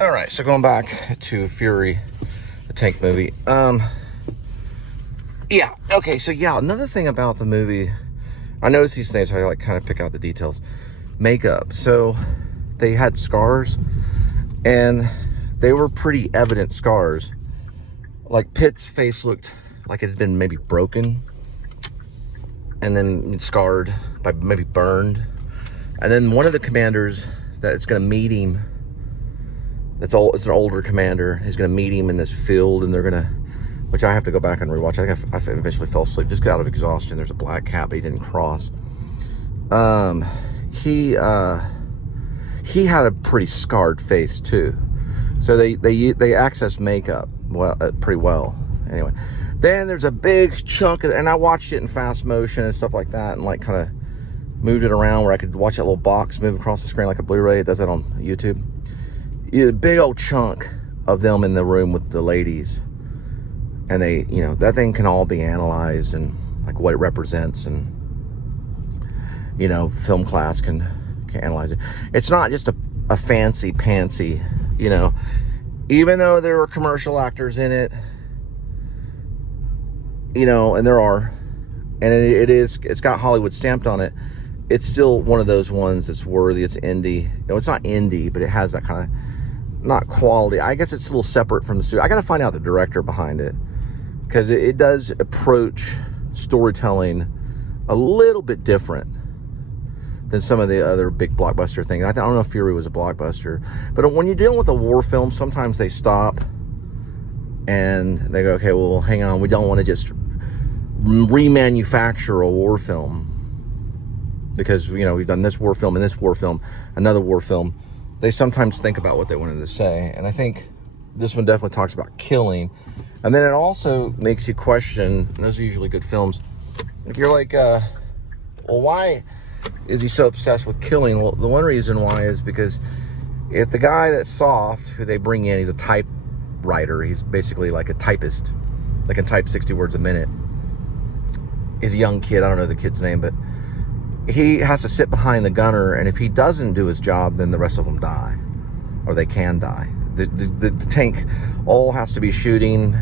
All right, so going back to Fury, the tank movie. Yeah, okay, so yeah, another thing about the movie, I noticed these things, I like kind of pick out the details. Makeup. So they had scars, and they were pretty evident scars. Like Pitt's face looked like it had been maybe broken, and then scarred by maybe burned. And then one of the commanders that is going to meet him, it's an older commander, he's going to meet him in this field, and they're going to, which I have to go back and rewatch. I think I eventually fell asleep just out of exhaustion. There's a black cat, but he didn't cross. He had a pretty scarred face too, so they accessed makeup pretty well. Anyway, then there's a big chunk and I watched it in fast motion and stuff like that, and like kind of moved it around where I could watch that little box move across the screen like a Blu-ray. It does that on YouTube. A big old chunk of them in the room with the ladies, and they, you know, that thing can all be analyzed and like what it represents, and you know, film class can analyze it. It's not just a fancy pantsy, you know, even though there were commercial actors in it, you know, and there are, and it's got Hollywood stamped on it. It's still one of those ones that's worthy. It's indie. You know, it's not indie, but it has that kind of, not quality. I guess it's a little separate from the studio. I got to find out the director behind it, because it does approach storytelling a little bit different than some of the other big blockbuster things. I don't know if Fury was a blockbuster, but when you're dealing with a war film, sometimes they stop and they go, okay, well, hang on, we don't want to just remanufacture a war film, because, you know, we've done this war film and this war film, another war film. They sometimes think about what they wanted to say, and I think this one definitely talks about killing. And then it also makes you question, and those are usually good films, if you're like, well, why is he so obsessed with killing? Well, the one reason why is because if the guy that's soft, who they bring in, he's a typewriter, he's basically like a typist, that can type 60 words a minute. He's a young kid, I don't know the kid's name, but he has to sit behind the gunner, and if he doesn't do his job, then the rest of them die, or they can die. The tank all has to be shooting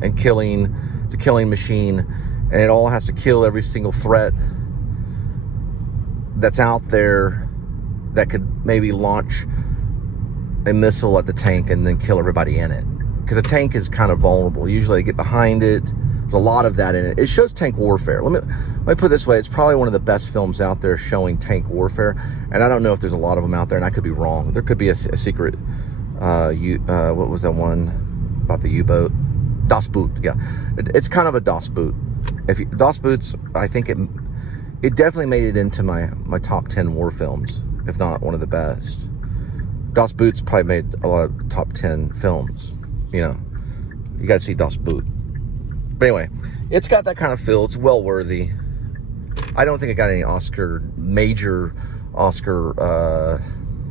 and killing. It's a killing machine, and it all has to kill every single threat that's out there that could maybe launch a missile at the tank and then kill everybody in it. Because a tank is kind of vulnerable. Usually they get behind it. There's a lot of that in it. It shows tank warfare. Let me put it this way. It's probably one of the best films out there showing tank warfare. And I don't know if there's a lot of them out there, and I could be wrong. There could be a secret, what was that one about the U-boat? Das Boot, yeah. It's kind of a Das Boot. Das Boot's, I think it definitely made it into my top 10 war films, if not one of the best. Das Boot's probably made a lot of top 10 films. You know, you gotta see Das Boot. But anyway, it's got that kind of feel. It's well worthy. I don't think it got any major Oscar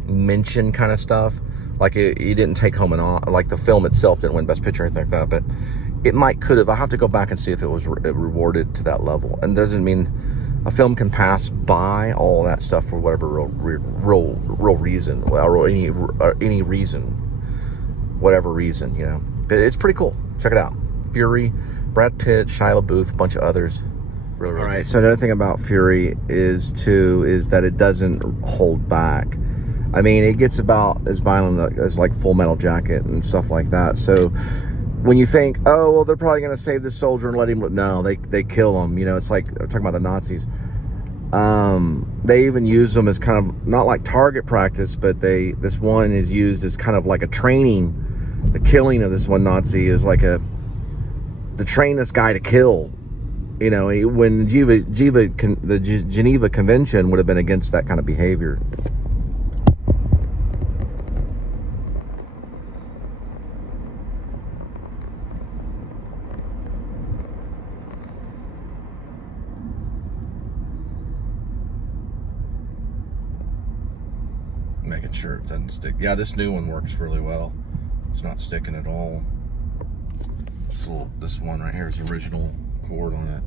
mention kind of stuff. Like he didn't take home like the film itself didn't win Best Picture or anything like that, but it could have. I have to go back and see if it was rewarded to that level. And doesn't mean a film can pass by all that stuff for whatever real reason, or any reason, whatever reason, you know. But it's pretty cool. Check it out. Fury, Brad Pitt, Shia LaBeouf, a bunch of others. Really, really. All right. So another thing about Fury is that it doesn't hold back. I mean, it gets about as violent as like Full Metal Jacket and stuff like that. So when you think, oh, well, they're probably going to save this soldier and let him live. No, they kill him. You know, it's like, I'm talking about the Nazis. They even use them as kind of, not like target practice, but this one is used as kind of like a training. The killing of this one Nazi is like to train this guy to kill. You know, when the Geneva Convention would have been against that kind of behavior. Making sure it doesn't stick. Yeah, this new one works really well. It's not sticking at all. This one right here is the original cord on it.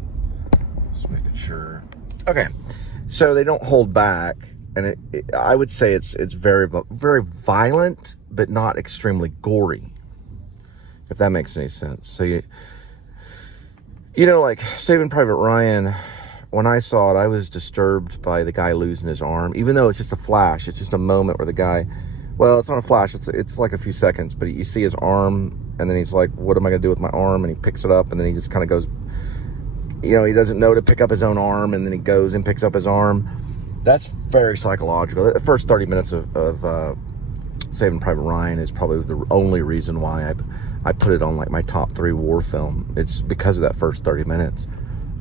Just making sure. Okay, so they don't hold back, and I would say it's very, very violent, but not extremely gory, if that makes any sense. So you know, like Saving Private Ryan, when I saw it, I was disturbed by the guy losing his arm, even though it's just a flash. It's just a moment where the guy, well, it's not a flash, it's like a few seconds, but you see his arm, and then he's like, what am I gonna do with my arm? And he picks it up, and then he just kind of goes, you know, he doesn't know to pick up his own arm, and then he goes and picks up his arm. That's very psychological. The first 30 minutes of Saving Private Ryan is probably the only reason why I put it on like my top 3 war film. It's because of that first 30 minutes.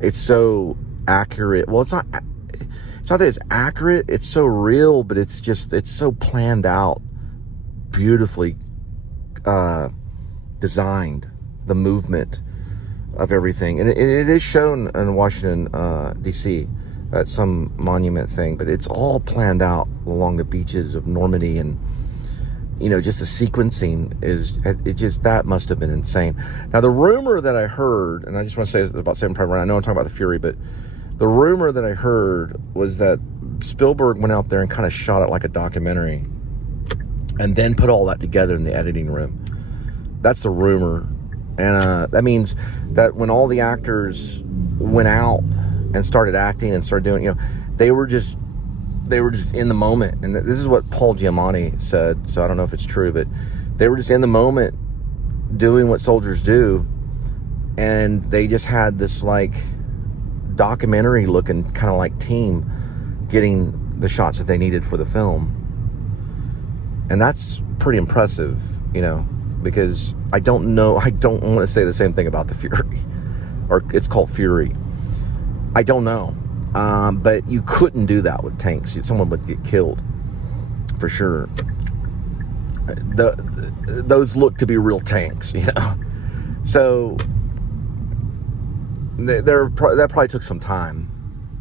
It's so accurate. Well, it's not that it's accurate, it's so real, but it's so planned out, beautifully designed, the movement of everything. And it is shown in Washington, D.C. at some monument thing, but it's all planned out along the beaches of Normandy, and you know, just the sequencing that must have been insane. Now, the rumor that I heard, and I just want to say this about Saving Private Ryan, I know I'm talking about the Fury, but the rumor that I heard was that Spielberg went out there and kind of shot it like a documentary and then put all that together in the editing room. That's the rumor. And that means that when all the actors went out and started acting and started doing, you know, they were just in the moment. And this is what Paul Giamatti said, so I don't know if it's true, but they were just in the moment doing what soldiers do, and they just had this like documentary looking kind of like team getting the shots that they needed for the film. And that's pretty impressive, you know, because I don't want to say the same thing about the Fury, or it's called Fury. I don't know. But you couldn't do that with tanks. Someone would get killed for sure. Those look to be real tanks, you know. So that probably took some time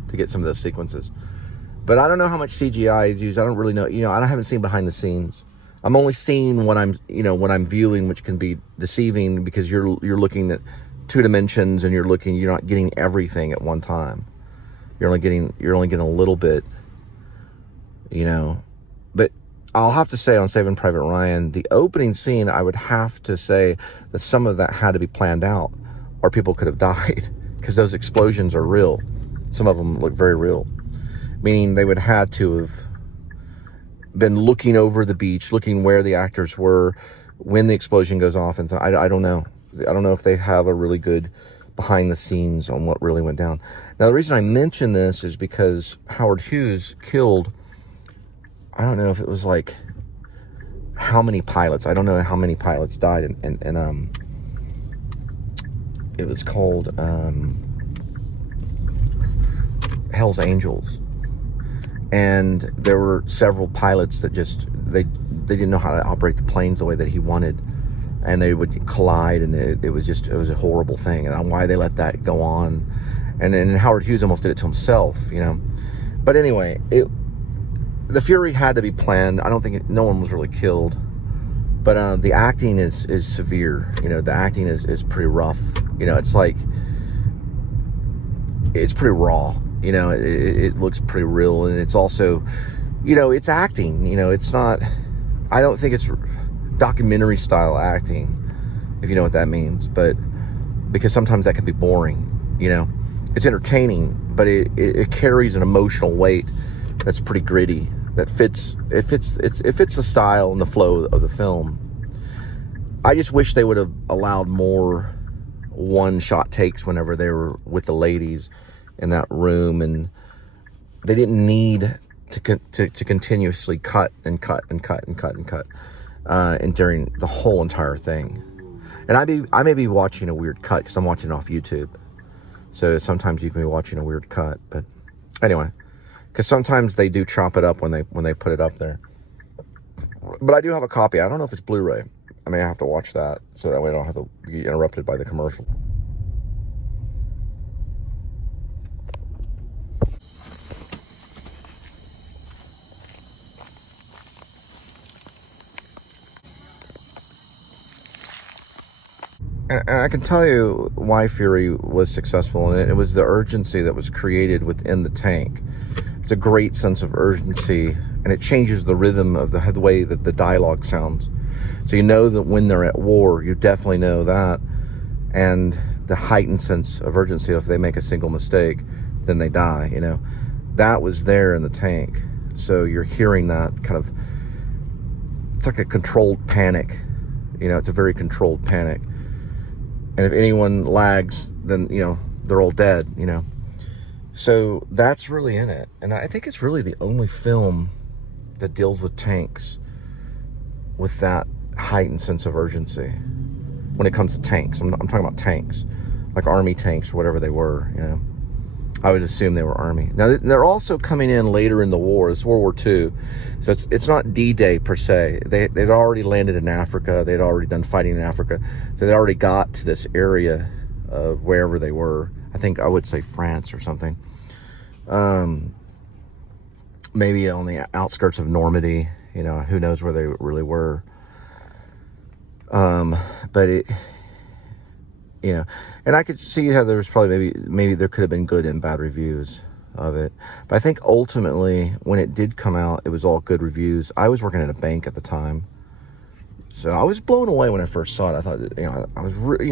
to get some of those sequences. But I don't know how much CGI is used. I don't really know. You know, I haven't seen behind the scenes. I'm only seeing what I'm viewing, which can be deceiving because you're looking at 2 dimensions, and you're not getting everything at one time. You're only getting a little bit, you know. But I'll have to say on Saving Private Ryan, the opening scene, I would have to say that some of that had to be planned out, or people could have died, because those explosions are real. Some of them look very real, meaning they would have had to have been looking over the beach, looking where the actors were when the explosion goes off. And I don't know. I don't know if they have a really good behind the scenes on what really went down. Now, the reason I mention this is because Howard Hughes killed, I don't know if it was like how many pilots. I don't know how many pilots died, and it was called Hell's Angels. And there were several pilots that just they didn't know how to operate the planes the way that he wanted, and they would collide, and it was a horrible thing. And why they let that go on, and then Howard Hughes almost did it to himself, you know. But anyway, the Fury had to be planned. I don't think no one was really killed, but the acting is severe. You know, the acting is pretty rough. You know, it's like it's pretty raw. You know, it looks pretty real, and it's also, you know, it's acting. You know, it's not. I don't think it's documentary style acting, if you know what that means, but because sometimes that can be boring. You know, it's entertaining, but it carries an emotional weight that's pretty gritty. That fits the style and the flow of the film. I just wish they would have allowed more one-shot takes whenever they were with the ladies in that room, and they didn't need to continuously cut and during the whole entire thing. And I may be watching a weird cut because I'm watching it off YouTube, so sometimes you can be watching a weird cut. But anyway, because sometimes they do chop it up when they put it up there. But I do have a copy. I don't know if it's Blu-ray. I may have to watch that, so that way I don't have to be interrupted by the commercial. And I can tell you why Fury was successful, and it was the urgency that was created within the tank. It's a great sense of urgency, and it changes the rhythm of the way that the dialogue sounds. So you know that when they're at war, you definitely know that. And the heightened sense of urgency, if they make a single mistake, then they die, you know. That was there in the tank. So you're hearing that kind of, it's like a controlled panic. You know, it's a very controlled panic. And if anyone lags, then, you know, they're all dead, you know. So that's really in it. And I think it's really the only film that deals with tanks with that heightened sense of urgency when it comes to tanks. I'm talking about tanks, like army tanks or whatever they were, you know. I would assume they were army. Now, they're also coming in later in the war. It's World War II. So it's not D-Day per se. They'd already landed in Africa. They'd already done fighting in Africa. So they already got to this area of wherever they were. I think I would say France or something. Maybe on the outskirts of Normandy. You know, who knows where they really were. But it... You know, and I could see how there was probably maybe there could have been good and bad reviews of it. But I think ultimately, when it did come out, it was all good reviews. I was working at a bank at the time, so I was blown away when I first saw it. I thought, you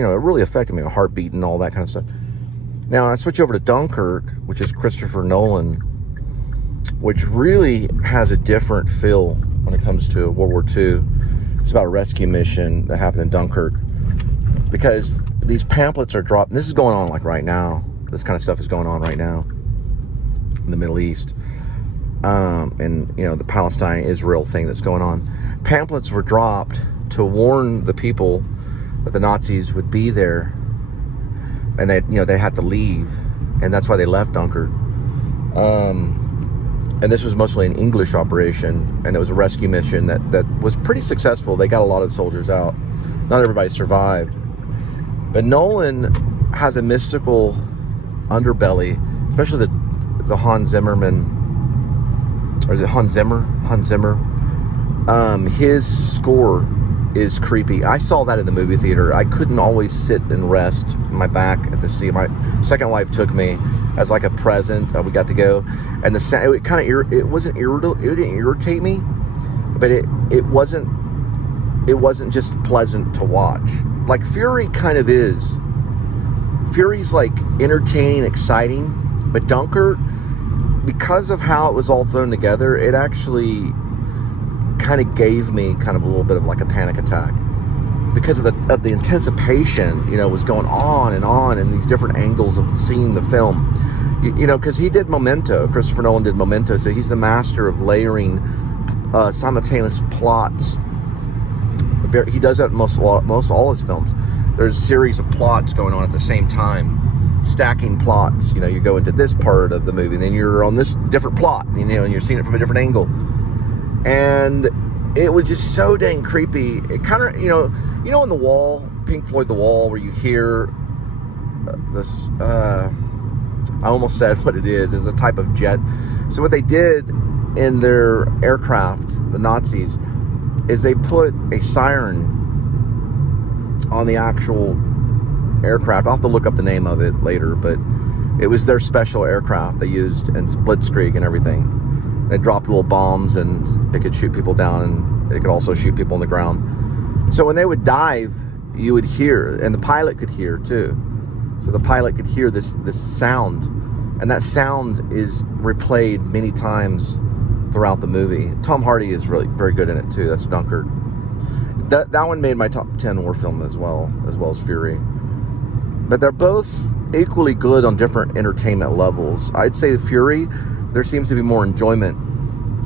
know, it really affected me, my heartbeat and all that kind of stuff. Now I switch over to Dunkirk, which is Christopher Nolan, which really has a different feel when it comes to World War II. It's about a rescue mission that happened in Dunkirk, because these pamphlets are dropped. This is going on like right now. This kind of stuff is going on right now in the Middle East. And, you know, the Palestine-Israel thing that's going on. Pamphlets were dropped to warn the people that the Nazis would be there. And they, you know, they had to leave. And that's why they left Dunkirk. And this was mostly an English operation. And it was a rescue mission that was pretty successful. They got a lot of soldiers out. Not everybody survived. But Nolan has a mystical underbelly, especially the Hans Zimmerman, or is it Hans Zimmer? Hans Zimmer. His score is creepy. I saw that in the movie theater. I couldn't always sit and rest my back at the seat. My second wife took me as like a present. We got to go, and the sound, it kind of it wasn't irritable. It didn't irritate me, but it wasn't just pleasant to watch. Like Fury kind of is. Fury's like entertaining, exciting, but Dunkirk, because of how it was all thrown together, it actually kind of gave me kind of a little bit of like a panic attack because of the anticipation, you know, was going on and these different angles of seeing the film. You know, because he did Memento. Christopher Nolan did Memento, so he's the master of layering simultaneous plots. He does that in most all his films. There's a series of plots going on at the same time, stacking plots. You know, you go into this part of the movie, and then you're on this different plot, you know, and you're seeing it from a different angle. And it was just so dang creepy. It kind of, you know, in The Wall, Pink Floyd, The Wall, where you hear this. I almost said what it is. It's a type of jet. So what they did in their aircraft, the Nazis, is they put a siren on the actual aircraft. I'll have to look up the name of it later, but it was their special aircraft they used in Blitzkrieg and everything. They dropped little bombs, and it could shoot people down, and it could also shoot people on the ground. So when they would dive, you would hear, and the pilot could hear too. So the pilot could hear this sound, and that sound is replayed many times throughout the movie. Tom Hardy is really very good in it too. That's Dunkirk. That one made my top 10 war film as well as Fury. But they're both equally good on different entertainment levels. I'd say Fury, there seems to be more enjoyment,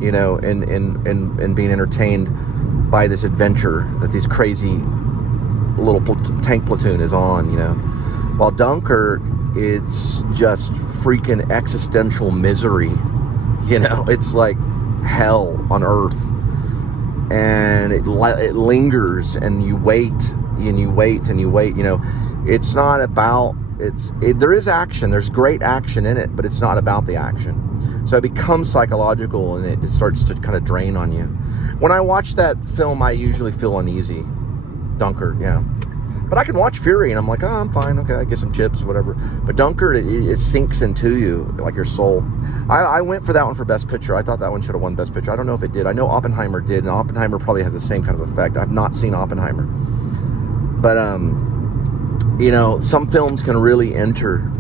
you know, in being entertained by this adventure that these crazy little tank platoon is on, you know. While Dunkirk, it's just freaking existential misery. You know, it's like hell on earth, and it lingers, and you wait, and you wait, and you wait. You know, it's not about, there is action, there's great action in it, but it's not about the action. So it becomes psychological, and it starts to kind of drain on you. When I watch that film, I usually feel uneasy. Dunkirk, yeah. But I can watch Fury, and I'm like, oh, I'm fine. Okay, I get some chips, whatever. But Dunkirk, it sinks into you, like your soul. I went for that one for Best Picture. I thought that one should have won Best Picture. I don't know if it did. I know Oppenheimer did, and Oppenheimer probably has the same kind of effect. I've not seen Oppenheimer. But, you know, some films can really enter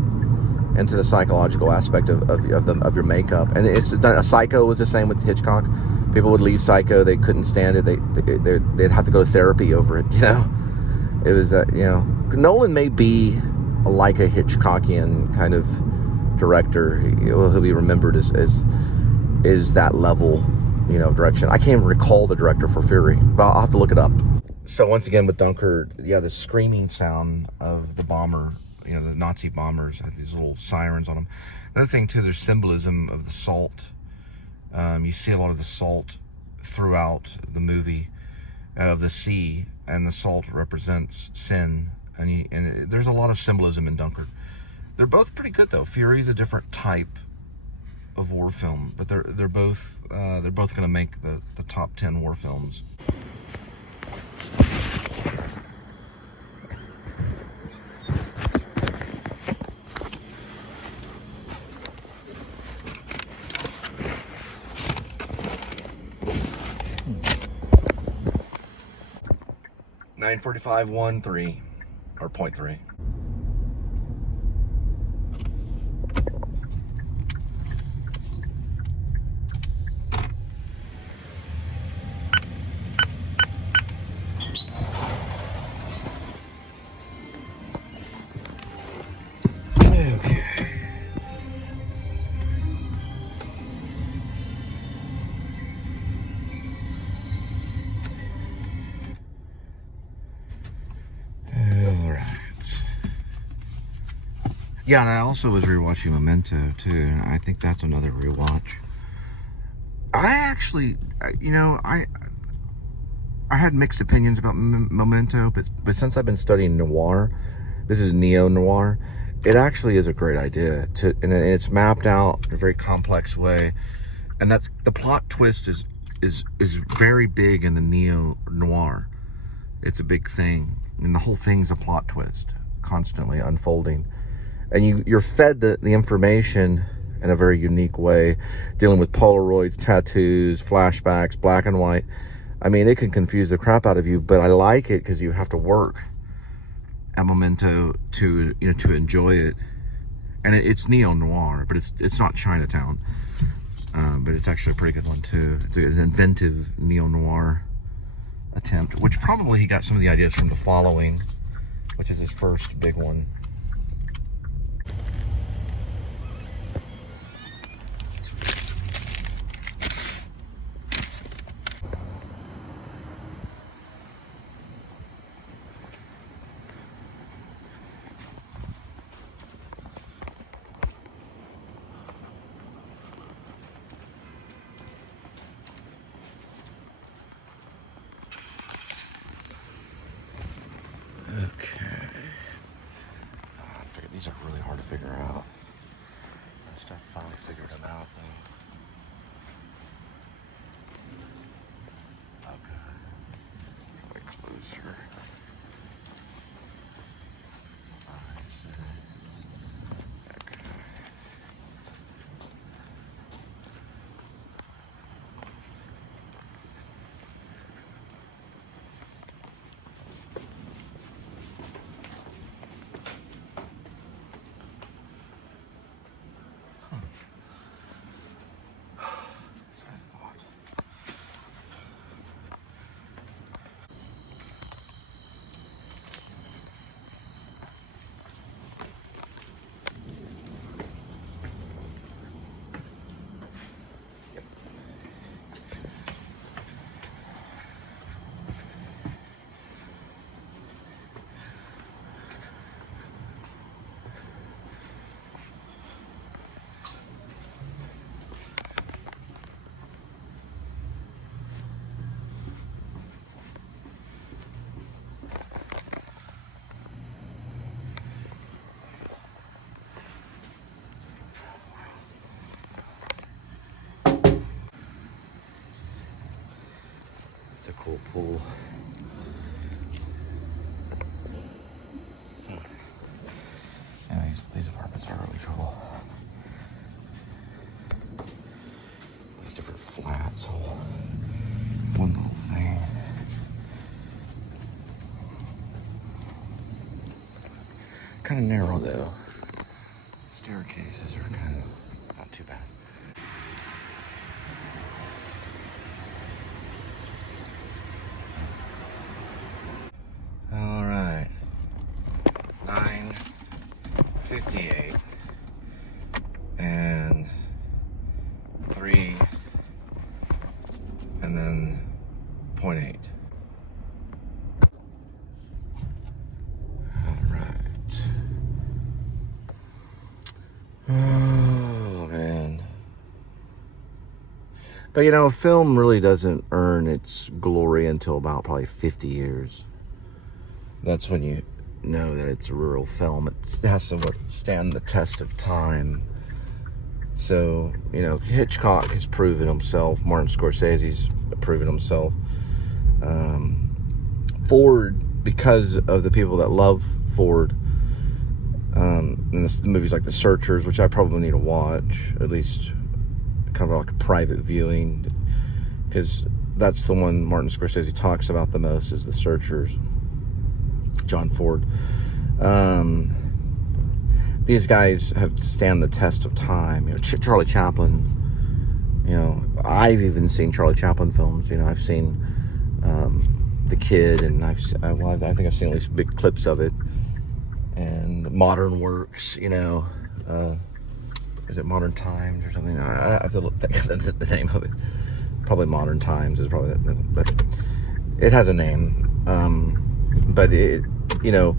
into the psychological aspect of your makeup. And it's done. Psycho was the same with Hitchcock. People would leave Psycho. They couldn't stand it. They'd have to go to therapy over it, you know. It was, you know, Nolan may be like a Hitchcockian kind of director. He'll be remembered as that level, you know, of direction. I can't even recall the director for Fury, but I'll have to look it up. So once again with Dunkirk, yeah, the screaming sound of the bomber, you know, the Nazi bombers have these little sirens on them. Another thing too, there's symbolism of the salt. You see a lot of the salt throughout the movie, of the sea, and the salt represents sin, and there's a lot of symbolism in Dunkirk. They're both pretty good though. Fury's a different type of war film, but they're both going to make the top 10 war films. .4513 or 0.3. Okay. Yeah, and I also was rewatching Memento too, and I think that's another rewatch. I actually, you know, I had mixed opinions about Memento, but since I've been studying noir, this is neo-noir, it actually is a great idea, and it's mapped out in a very complex way, and that's the plot twist is very big in the neo-noir. It's a big thing, and the whole thing's a plot twist, constantly unfolding. And you're fed the information in a very unique way, dealing with Polaroids, tattoos, flashbacks, black and white. I mean, it can confuse the crap out of you, but I like it because you have to work at Memento to enjoy it. And it's neo-noir, but it's not Chinatown. But it's actually a pretty good one too. It's an inventive neo-noir attempt, which probably he got some of the ideas from The Following, which is his first big one. Okay. I figured these are really hard to figure out. I finally figured them out though. Okay. Way closer. I see. Okay. It's a cool pool. Those are really cool. These different flats, whole one little thing. Kind of narrow though. Staircases are kind of not too bad. All right, 9:58 and 3 and then 0.8. Oh, man. But, you know, film really doesn't earn its glory until about probably 50 years. That's when you know that it's a real film. It has to stand the test of time. So, you know, Hitchcock has proven himself. Martin Scorsese's proven himself. Ford, because of the people that love Ford, and the movies like The Searchers, which I probably need to watch, at least kind of like a private viewing, because that's the one Martin Scorsese talks about the most, is The Searchers. John Ford. These guys have to stand the test of time. You know, Charlie Chaplin. You know, I've even seen Charlie Chaplin films. You know, I've seen The Kid, and I think I've seen at least big clips of it. And Modern Works, you know, is it Modern Times or something? I have to think of the name of it. Probably Modern Times is probably that, but it has a name. But it, you know,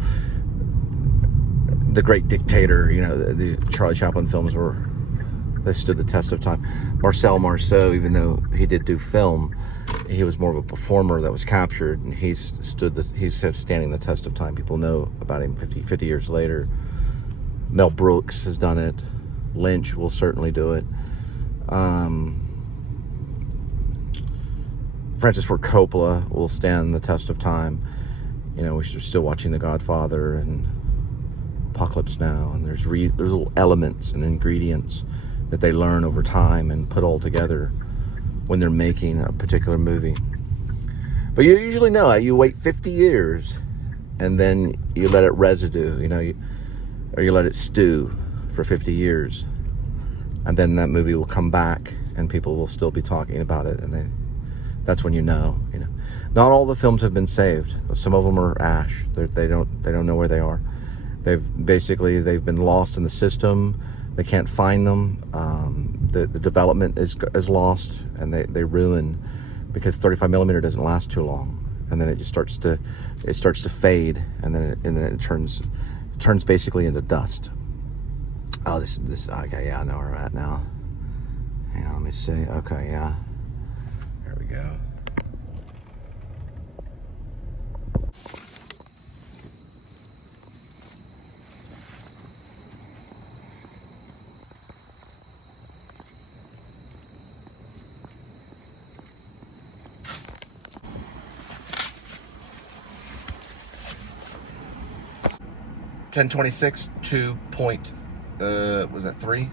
The Great Dictator, you know, the Charlie Chaplin films they stood the test of time. Marcel Marceau, even though he did do film, he was more of a performer that was captured, and he's standing the test of time. People know about him 50 years later. Mel Brooks has done it. Lynch will certainly do it. Francis Ford Coppola will stand the test of time. You know, we're still watching The Godfather and Apocalypse Now, and there's little elements and ingredients that they learn over time and put all together when they're making a particular movie. But you usually know it. You wait 50 years and then you let it residue, you know, or you let it stew for 50 years. And then that movie will come back and people will still be talking about it, and that's when you know. Not all the films have been saved. Some of them are ash. They don't know where they are. They've been lost in the system. They can't find them. The development is lost, and they ruin, because 35 millimeter doesn't last too long, and then it just starts to fade, and then it turns basically into dust. Oh, this okay, yeah, I know where I'm at now. Hang on, let me see. Okay, yeah, there we go. $10.26 to point, was that 3?